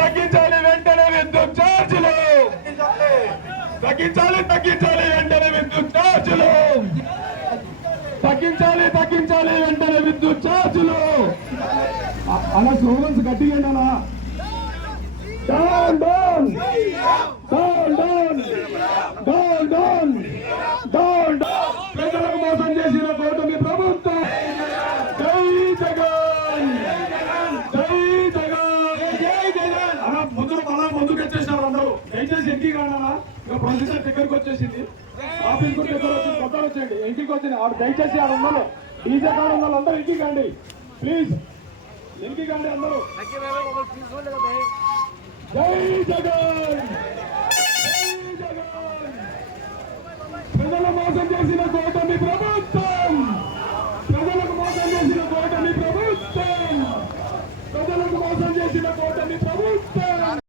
తగ్గించాలి వెంటనే విద్యుత్ ఛార్జీలు. తగ్గించాలి తగ్గించాలి వెంటనే విద్యుత్ ఛార్జీలు. తగ్గించాలి తగ్గించాలి వెంటనే విద్యుత్ ఛార్జీలు. అలా స్లోగన్స్ గట్టిగా అలా down down down down down down down ప్రజలకు మోసం చేసిన కోట ప్రభుత్వం జై జగన్ జై జగన్ జై జగన్ అలా ముందు అలా ముందుకు వచ్చేసినారు అందరూ దయచేసి ఇంటికి రానా ఇక ప్రొసీజర్ దగ్గరికి వచ్చేసింది. ఆఫీస్ కూడా దగ్గర వచ్చి కొత్తలు వచ్చేయండి. ఇంటికి వచ్చింది. ఆడు దయచేసి ఆడ ఉన్నారు డీజే కాడ ఉన్న వాళ్ళందరూ ఇంటికి రండి. ప్లీజ్. ఇంటికి రండి అందరూ. జై జగన్!